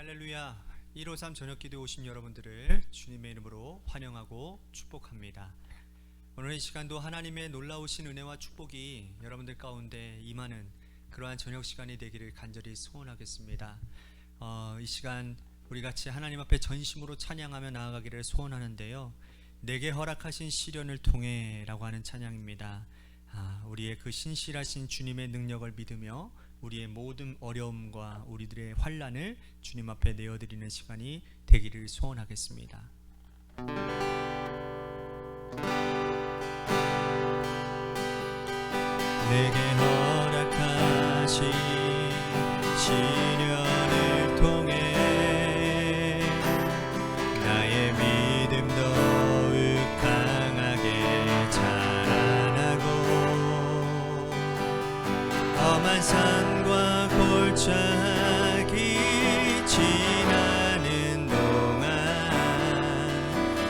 할렐루야. 153 저녁기도에 오신 여러분들을 주님의 이름으로 환영하고 축복합니다. 오늘 이 시간도 하나님의 놀라우신 은혜와 축복이 여러분들 가운데 임하는 그러한 저녁 시간이 되기를 간절히 소원하겠습니다. 이 시간 우리 같이 하나님 앞에 전심으로 찬양하며 나아가기를 소원하는데요, 내게 허락하신 시련을 통해 라고 하는 찬양입니다. 우리의 그 신실하신 주님의 능력을 믿으며 우리의 모든 어려움과 우리들의 환난을 주님 앞에 내어드리는 시간이 되기를 소원하겠습니다. 내게 허락하신 시련을 통해 나의 믿음 더욱 강하게 자라나고 험한 산과 골짜기 지나는 동안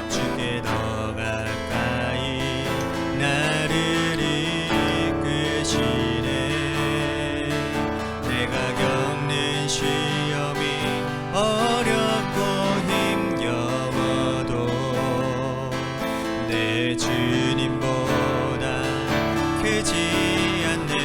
주께 더 가까이 나를 이끄시네. 내가 겪는 시험이 어렵고 힘겨워도 내 주님보다 크지 않네.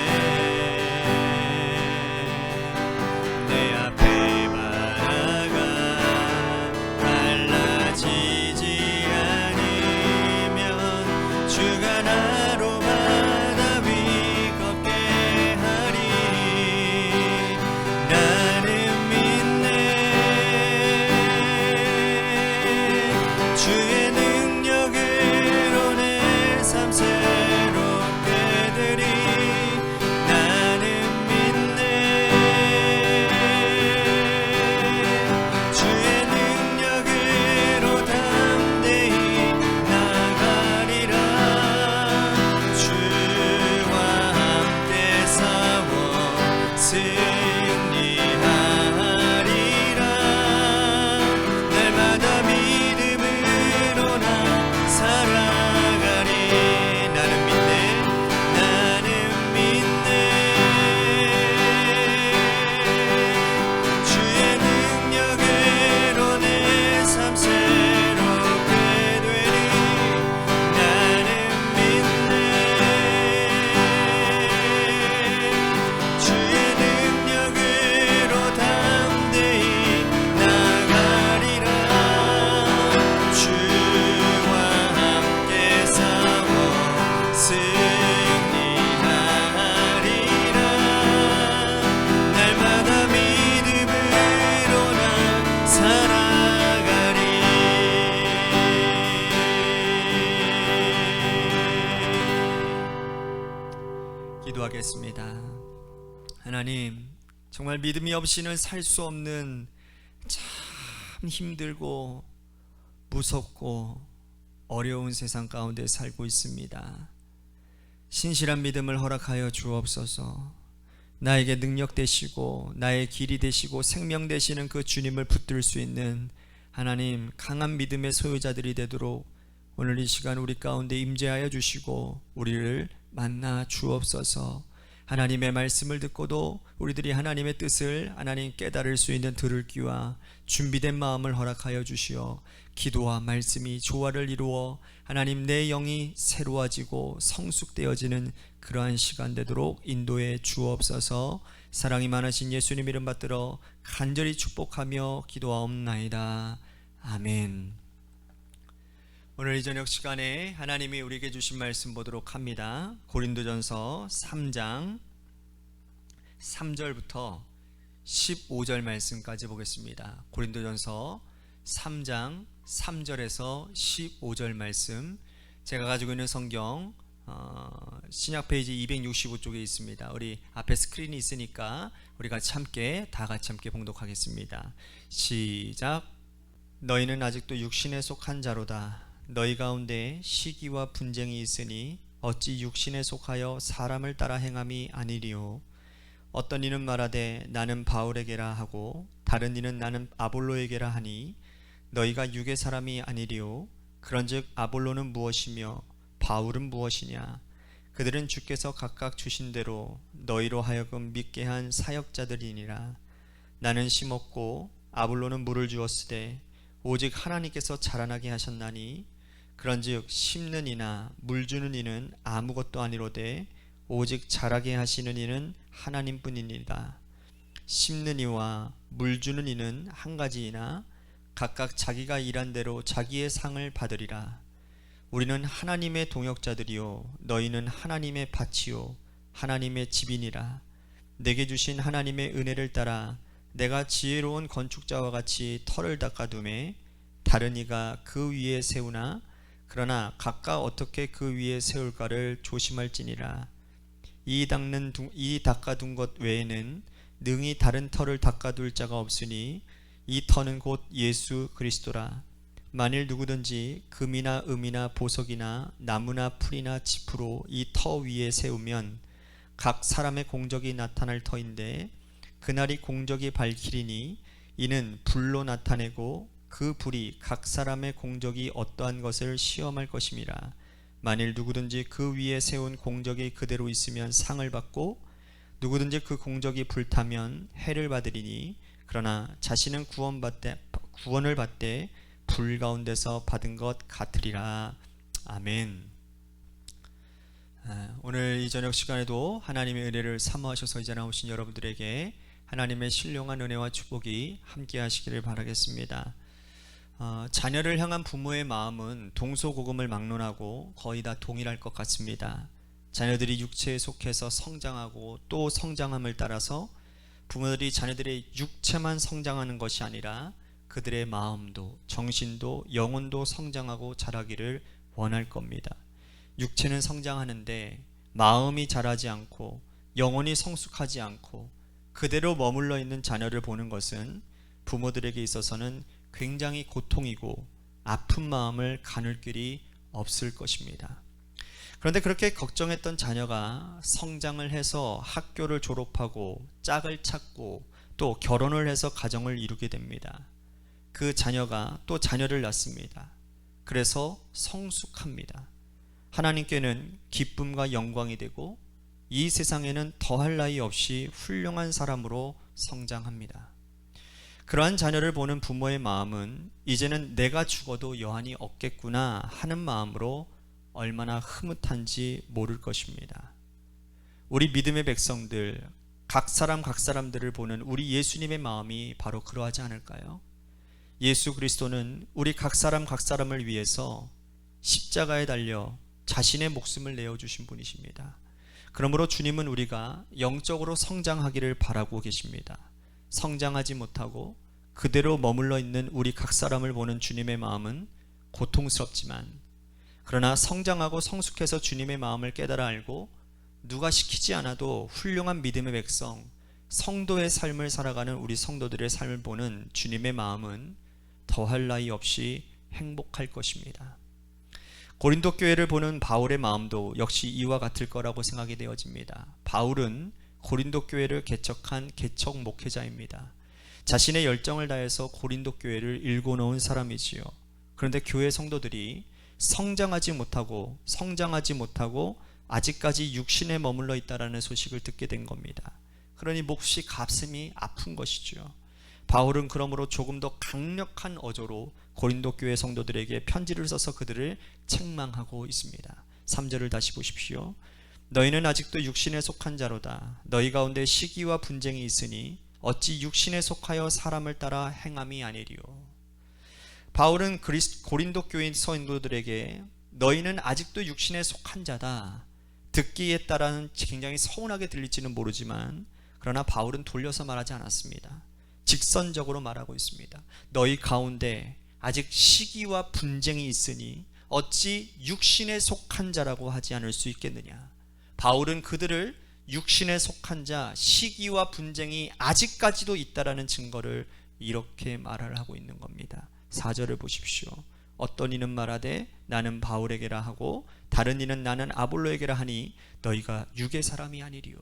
기도하겠습니다. 하나님, 정말 믿음이 없이는 살 수 없는 참 힘들고 무섭고 어려운 세상 가운데 살고 있습니다. 신실한 믿음을 허락하여 주옵소서. 나에게 능력 되시고 나의 길이 되시고 생명 되시는 그 주님을 붙들 수 있는 하나님, 강한 믿음의 소유자들이 되도록 오늘 이 시간 우리 가운데 임재하여 주시고 우리를 만나 주옵소서. 하나님의 말씀을 듣고도 우리들이 하나님의 뜻을 하나님 깨달을 수 있는 들을 귀와 준비된 마음을 허락하여 주시어 기도와 말씀이 조화를 이루어 하나님 내 영이 새로워지고 성숙되어지는 그러한 시간 되도록 인도해 주옵소서. 사랑이 많으신 예수님 이름 받들어 간절히 축복하며 기도하옵나이다. 아멘. 오늘 이 저녁 시간에 하나님이 우리에게 주신 말씀 보도록 합니다. 고린도전서 3장 3절부터 15절 말씀까지 보겠습니다. 고린도전서 3장 3절에서 15절 말씀, 제가 가지고 있는 성경 신약 페이지 265쪽에 있습니다. 우리 앞에 스크린이 있으니까 우리 다 같이 함께 봉독하겠습니다. 시작. 너희는 아직도 육신에 속한 자로다. 너희 가운데 시기와 분쟁이 있으니 어찌 육신에 속하여 사람을 따라 행함이 아니리요. 어떤 이는 말하되 나는 바울에게라 하고 다른 이는 나는 아볼로에게라 하니 너희가 육의 사람이 아니리요. 그런즉 아볼로는 무엇이며 바울은 무엇이냐. 그들은 주께서 각각 주신 대로 너희로 하여금 믿게 한 사역자들이니라. 나는 심었고 아볼로는 물을 주었으되 오직 하나님께서 자라나게 하셨나니 그런즉 심는 이나 물 주는 이는 아무것도 아니로되 오직 자라게 하시는 이는 하나님뿐이니라. 심는 이와 물 주는 이는 한 가지이나 각각 자기가 일한 대로 자기의 상을 받으리라. 우리는 하나님의 동역자들이요 너희는 하나님의 밭이요 하나님의 집이니라. 내게 주신 하나님의 은혜를 따라 내가 지혜로운 건축자와 같이 터를 닦아두매 다른 이가 그 위에 세우나 그러나 각각 어떻게 그 위에 세울까를 조심할지니라. 이 닦아둔 것 외에는 능히 다른 터를 닦아둘 자가 없으니 이 터는 곧 예수 그리스도라. 만일 누구든지 금이나 음이나 보석이나 나무나 풀이나 짚으로 이 터 위에 세우면 각 사람의 공적이 나타날 터인데 그날이 공적이 밝히리니 이는 불로 나타내고 그 불이 각 사람의 공적이 어떠한 것을 시험할 것임이라. 만일 누구든지 그 위에 세운 공적이 그대로 있으면 상을 받고 누구든지 그 공적이 불타면 해를 받으리니 그러나 자신은 구원을 받되 불 가운데서 받은 것 같으리라. 아멘. 오늘 이 저녁 시간에도 하나님의 은혜를 사모하셔서 이제 나오신 여러분들에게 하나님의 신령한 은혜와 축복이 함께 하시기를 바라겠습니다. 자녀를 향한 부모의 마음은 동서고금을 막론하고 거의 다 동일할 것 같습니다. 자녀들이 육체에 속해서 성장하고 또 성장함을 따라서 부모들이 자녀들의 육체만 성장하는 것이 아니라 그들의 마음도 정신도 영혼도 성장하고 자라기를 원할 겁니다. 육체는 성장하는데 마음이 자라지 않고 영혼이 성숙하지 않고 그대로 머물러 있는 자녀를 보는 것은 부모들에게 있어서는 굉장히 고통이고 아픈 마음을 가눌 길이 없을 것입니다. 그런데 그렇게 걱정했던 자녀가 성장을 해서 학교를 졸업하고 짝을 찾고 또 결혼을 해서 가정을 이루게 됩니다. 그 자녀가 또 자녀를 낳습니다. 그래서 성숙합니다. 하나님께는 기쁨과 영광이 되고 이 세상에는 더할 나위 없이 훌륭한 사람으로 성장합니다. 그러한 자녀를 보는 부모의 마음은 이제는 내가 죽어도 여한이 없겠구나 하는 마음으로 얼마나 흐뭇한지 모를 것입니다. 우리 믿음의 백성들, 각 사람들을 보는 우리 예수님의 마음이 바로 그러하지 않을까요? 예수 그리스도는 우리 각 사람을 위해서 십자가에 달려 자신의 목숨을 내어주신 분이십니다. 그러므로 주님은 우리가 영적으로 성장하기를 바라고 계십니다. 성장하지 못하고 그대로 머물러 있는 우리 각 사람을 보는 주님의 마음은 고통스럽지만 그러나 성장하고 성숙해서 주님의 마음을 깨달아 알고 누가 시키지 않아도 훌륭한 믿음의 백성, 성도의 삶을 살아가는 우리 성도들의 삶을 보는 주님의 마음은 더할 나위 없이 행복할 것입니다. 고린도 교회를 보는 바울의 마음도 역시 이와 같을 거라고 생각이 되어집니다. 바울은 고린도 교회를 개척한 개척 목회자입니다. 자신의 열정을 다해서 고린도 교회를 일궈놓은 사람이지요. 그런데 교회 성도들이 성장하지 못하고 아직까지 육신에 머물러 있다라는 소식을 듣게 된 겁니다. 그러니 몹시 가슴이 아픈 것이죠. 바울은 그러므로 조금 더 강력한 어조로 고린도 교회 성도들에게 편지를 써서 그들을 책망하고 있습니다. 3절을 다시 보십시오. 너희는 아직도 육신에 속한 자로다. 너희 가운데 시기와 분쟁이 있으니 어찌 육신에 속하여 사람을 따라 행함이 아니리요. 바울은 고린도 교회 성도들에게 너희는 아직도 육신에 속한 자다. 듣기에 따라는 굉장히 서운하게 들릴지는 모르지만 그러나 바울은 돌려서 말하지 않았습니다. 직선적으로 말하고 있습니다. 너희 가운데 아직 시기와 분쟁이 있으니 어찌 육신에 속한 자라고 하지 않을 수 있겠느냐. 바울은 그들을 육신에 속한 자, 시기와 분쟁이 아직까지도 있다라는 증거를 이렇게 말을 하고 있는 겁니다. 4절을 보십시오. 어떤 이는 말하되 나는 바울에게라 하고 다른 이는 나는 아볼로에게라 하니 너희가 육의 사람이 아니리요.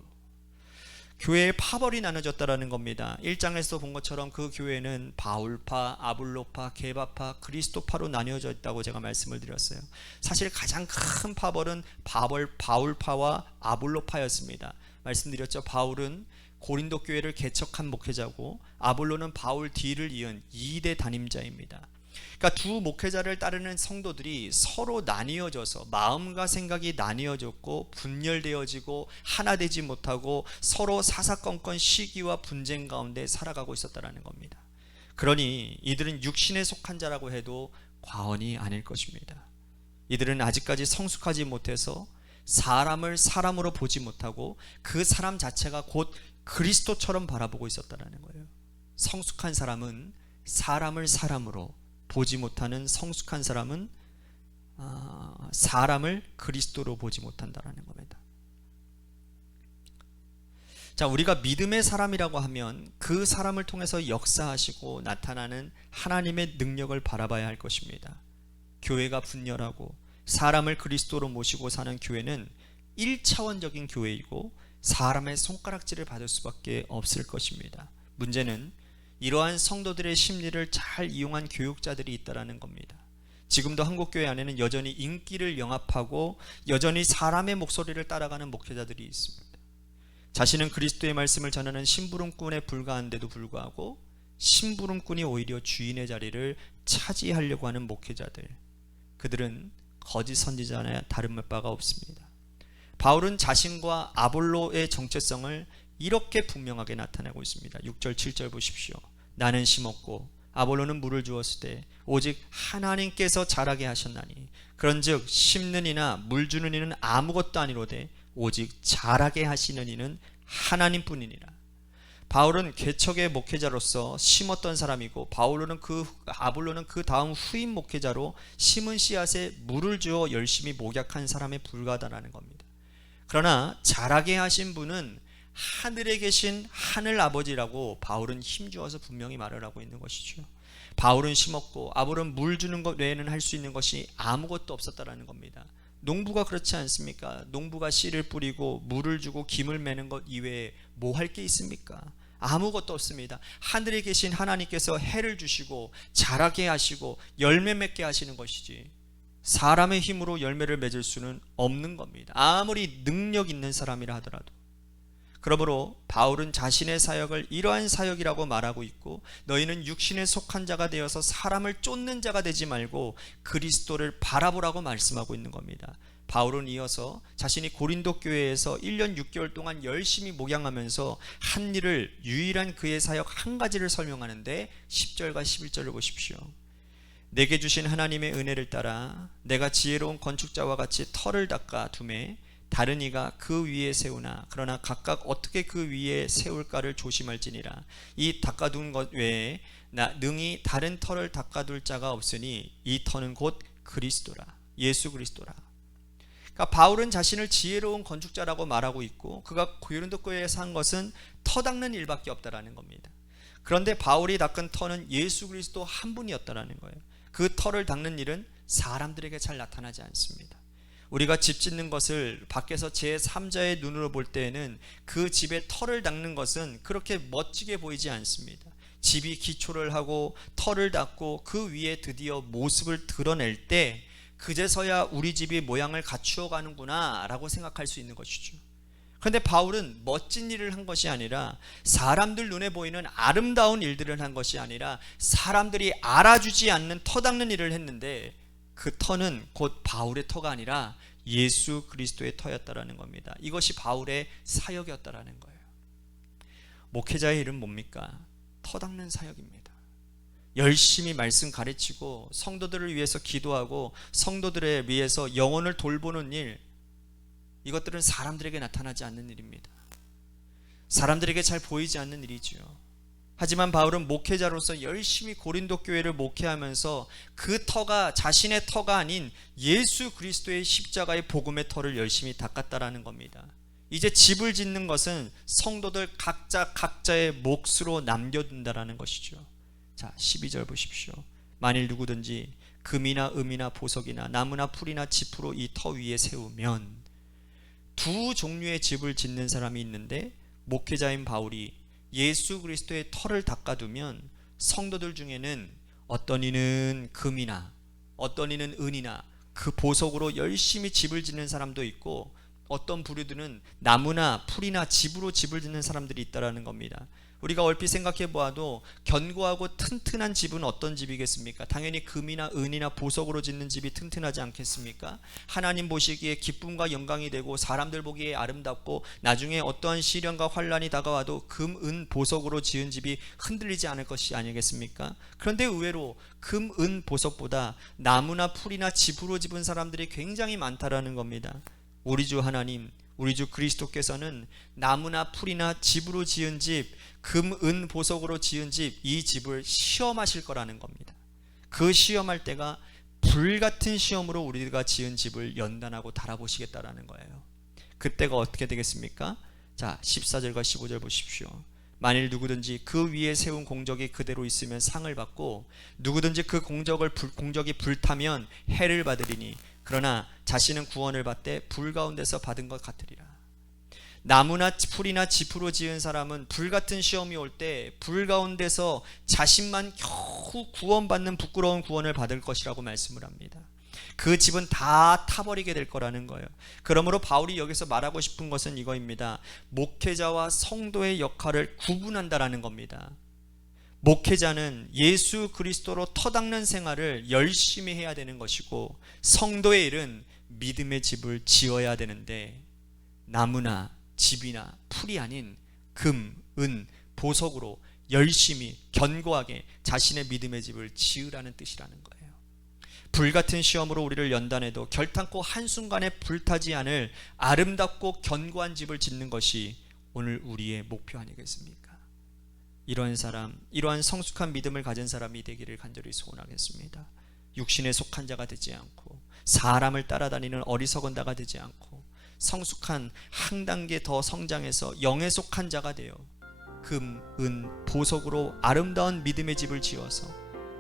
교회의 파벌이 나눠졌다라는 겁니다. 1장에서 본 것처럼 그 교회는 바울파, 아볼로파, 게바파, 그리스도파로 나뉘어져 있다고 제가 말씀을 드렸어요. 사실 가장 큰 파벌은 바울파와 아볼로파였습니다. 말씀드렸죠. 바울은 고린도 교회를 개척한 목회자고 아볼로는 바울 뒤를 이은 2대 담임자입니다. 그러니까 두 목회자를 따르는 성도들이 서로 나뉘어져서 마음과 생각이 나뉘어졌고 분열되어지고 하나 되지 못하고 서로 사사건건 시기와 분쟁 가운데 살아가고 있었다는 겁니다. 그러니 이들은 육신에 속한 자라고 해도 과언이 아닐 것입니다. 이들은 아직까지 성숙하지 못해서 사람을 사람으로 보지 못하고 그 사람 자체가 곧 그리스도처럼 바라보고 있었다는 거예요. 성숙한 사람은 사람을 사람으로 보지 못하는 성숙한 사람은 사람을 그리스도로 보지 못한다는 겁니다. 자, 우리가 믿음의 사람이라고 하면 그 사람을 통해서 역사하시고 나타나는 하나님의 능력을 바라봐야 할 것입니다. 교회가 분열하고 사람을 그리스도로 모시고 사는 교회는 1차원적인 교회이고 사람의 손가락질을 받을 수밖에 없을 것입니다. 문제는 이러한 성도들의 심리를 잘 이용한 교육자들이 있다는 겁니다. 지금도 한국교회 안에는 여전히 인기를 영합하고 여전히 사람의 목소리를 따라가는 목회자들이 있습니다. 자신은 그리스도의 말씀을 전하는 심부름꾼에 불과한데도 불구하고 심부름꾼이 오히려 주인의 자리를 차지하려고 하는 목회자들, 그들은 거짓 선지자나 다른 바가 없습니다. 바울은 자신과 아볼로의 정체성을 이렇게 분명하게 나타내고 있습니다. 6절 7절 보십시오. 나는 심었고 아볼로는 물을 주었을 때 오직 하나님께서 자라게 하셨나니 그런즉 심는 이나 물 주는 이는 아무것도 아니로되 오직 자라게 하시는 이는 하나님뿐이니라. 바울은 개척의 목회자로서 심었던 사람이고 아볼로는 그 다음 후임 목회자로 심은 씨앗에 물을 주어 열심히 목약한 사람에 불과하다는 겁니다. 그러나 자라게 하신 분은 하늘에 계신 하늘 아버지라고 바울은 힘주어서 분명히 말을 하고 있는 것이죠. 바울은 심었고 아볼로는 물 주는 것 외에는 할 수 있는 것이 아무것도 없었다라는 겁니다. 농부가 그렇지 않습니까? 농부가 씨를 뿌리고 물을 주고 김을 매는 것 이외에 뭐 할 게 있습니까? 아무것도 없습니다. 하늘에 계신 하나님께서 해를 주시고 자라게 하시고 열매 맺게 하시는 것이지 사람의 힘으로 열매를 맺을 수는 없는 겁니다. 아무리 능력 있는 사람이라 하더라도. 그러므로 바울은 자신의 사역을 이러한 사역이라고 말하고 있고 너희는 육신에 속한 자가 되어서 사람을 쫓는 자가 되지 말고 그리스도를 바라보라고 말씀하고 있는 겁니다. 바울은 이어서 자신이 고린도 교회에서 1년 6개월 동안 열심히 목양하면서 한 일을 유일한 그의 사역 한 가지를 설명하는데 10절과 11절을 보십시오. 내게 주신 하나님의 은혜를 따라 내가 지혜로운 건축자와 같이 터를 닦아 두매 다른 이가 그 위에 세우나 그러나 각각 어떻게 그 위에 세울까를 조심할지니라. 이 닦아둔 것 외에 능히 다른 터를 닦아둘 자가 없으니 이 터는 곧 그리스도라. 예수 그리스도라. 그러니까 바울은 자신을 지혜로운 건축자라고 말하고 있고 그가 고린도 교회에서 한 것은 터 닦는 일밖에 없다라는 겁니다. 그런데 바울이 닦은 터는 예수 그리스도 한 분이었다라는 거예요. 그 터를 닦는 일은 사람들에게 잘 나타나지 않습니다. 우리가 집 짓는 것을 밖에서 제3자의 눈으로 볼 때에는 그 집의 터를 닦는 것은 그렇게 멋지게 보이지 않습니다. 집이 기초를 하고 터를 닦고 그 위에 드디어 모습을 드러낼 때 그제서야 우리 집이 모양을 갖추어 가는구나 라고 생각할 수 있는 것이죠. 그런데 바울은 멋진 일을 한 것이 아니라 사람들 눈에 보이는 아름다운 일들을 한 것이 아니라 사람들이 알아주지 않는 터 닦는 일을 했는데 그 터는 곧 바울의 터가 아니라 예수 그리스도의 터였다라는 겁니다. 이것이 바울의 사역이었다라는 거예요. 목회자의 일은 뭡니까? 터 닦는 사역입니다. 열심히 말씀 가르치고 성도들을 위해서 기도하고 성도들을 위해서 영혼을 돌보는 일, 이것들은 사람들에게 나타나지 않는 일입니다. 사람들에게 잘 보이지 않는 일이지요. 하지만 바울은 목회자로서 열심히 고린도 교회를 목회하면서 그 터가 자신의 터가 아닌 예수 그리스도의 십자가의 복음의 터를 열심히 닦았다라는 겁니다. 이제 집을 짓는 것은 성도들 각자의 몫으로 남겨둔다라는 것이죠. 자, 12절 보십시오. 만일 누구든지 금이나 음이나 보석이나 나무나 풀이나 지푸로 이 터 위에 세우면, 두 종류의 집을 짓는 사람이 있는데 목회자인 바울이 예수 그리스도의 터를 닦아두면 성도들 중에는 어떤 이는 금이나 어떤 이는 은이나 그 보석으로 열심히 집을 짓는 사람도 있고 어떤 부류들은 나무나 풀이나 집으로 집을 짓는 사람들이 있다라는 겁니다. 우리가 얼핏 생각해 보아도 견고하고 튼튼한 집은 어떤 집이겠습니까? 당연히 금이나 은이나 보석으로 짓는 집이 튼튼하지 않겠습니까? 하나님 보시기에 기쁨과 영광이 되고 사람들 보기에 아름답고 나중에 어떠한 시련과 환란이 다가와도 금, 은, 보석으로 지은 집이 흔들리지 않을 것이 아니겠습니까? 그런데 의외로 금, 은, 보석보다 나무나 풀이나 집으로 집은 사람들이 굉장히 많다라는 겁니다. 우리 주 하나님, 우리 주 그리스도께서는 나무나 풀이나 집으로 지은 집, 금, 은, 보석으로 지은 집, 이 집을 시험하실 거라는 겁니다. 그 시험할 때가 불같은 시험으로 우리가 지은 집을 연단하고 달아보시겠다라는 거예요. 그때가 어떻게 되겠습니까? 자, 14절과 15절 보십시오. 만일 누구든지 그 위에 세운 공적이 그대로 있으면 상을 받고 누구든지 그 공적이 불타면 해를 받으리니 그러나 자신은 구원을 받되 불 가운데서 받은 것 같으리라. 나무나 풀이나 집으로 지은 사람은 불같은 시험이 올 때 불 가운데서 자신만 겨우 구원받는 부끄러운 구원을 받을 것이라고 말씀을 합니다. 그 집은 다 타버리게 될 거라는 거예요. 그러므로 바울이 여기서 말하고 싶은 것은 이거입니다. 목회자와 성도의 역할을 구분한다라는 겁니다. 목회자는 예수 그리스도로 터닦는 생활을 열심히 해야 되는 것이고, 성도의 일은 믿음의 집을 지어야 되는데, 나무나 집이나 풀이 아닌 금, 은, 보석으로 열심히 견고하게 자신의 믿음의 집을 지으라는 뜻이라는 거예요. 불같은 시험으로 우리를 연단해도 결탄코 한순간에 불타지 않을 아름답고 견고한 집을 짓는 것이 오늘 우리의 목표 아니겠습니까? 이러한 사람, 이러한 성숙한 믿음을 가진 사람이 되기를 간절히 소원하겠습니다. 육신에 속한 자가 되지 않고 사람을 따라다니는 어리석은 자가 되지 않고 성숙한 한 단계 더 성장해서 영에 속한 자가 되어 금, 은, 보석으로 아름다운 믿음의 집을 지어서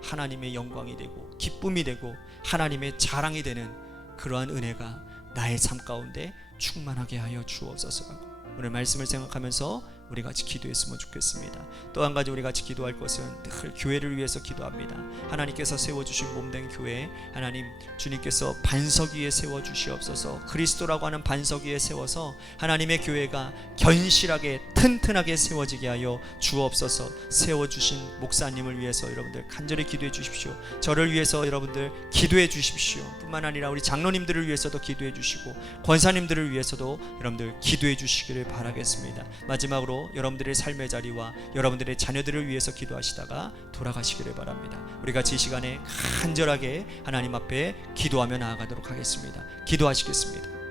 하나님의 영광이 되고 기쁨이 되고 하나님의 자랑이 되는 그러한 은혜가 나의 삶 가운데 충만하게 하여 주옵소서. 오늘 말씀을 생각하면서 우리 같이 기도했으면 좋겠습니다. 또 한 가지 우리 같이 기도할 것은 늘 교회를 위해서 기도합니다. 하나님께서 세워주신 몸된 교회, 하나님 주님께서 반석 위에 세워주시옵소서. 그리스도라고 하는 반석 위에 세워서 하나님의 교회가 견실하게 튼튼하게 세워지게 하여 주옵소서. 세워주신 목사님을 위해서 여러분들 간절히 기도해 주십시오. 저를 위해서 여러분들 기도해 주십시오. 뿐만 아니라 우리 장로님들을 위해서도 기도해 주시고 권사님들을 위해서도 여러분들 기도해 주시기를 바라겠습니다. 마지막으로 여러분들의 삶의 자리와 여러분들의 자녀들을 위해서 기도하시다가 돌아가시기를 바랍니다. 우리 같이 이 시간에 간절하게 하나님 앞에 기도하며 나아가도록 하겠습니다. 기도하시겠습니다.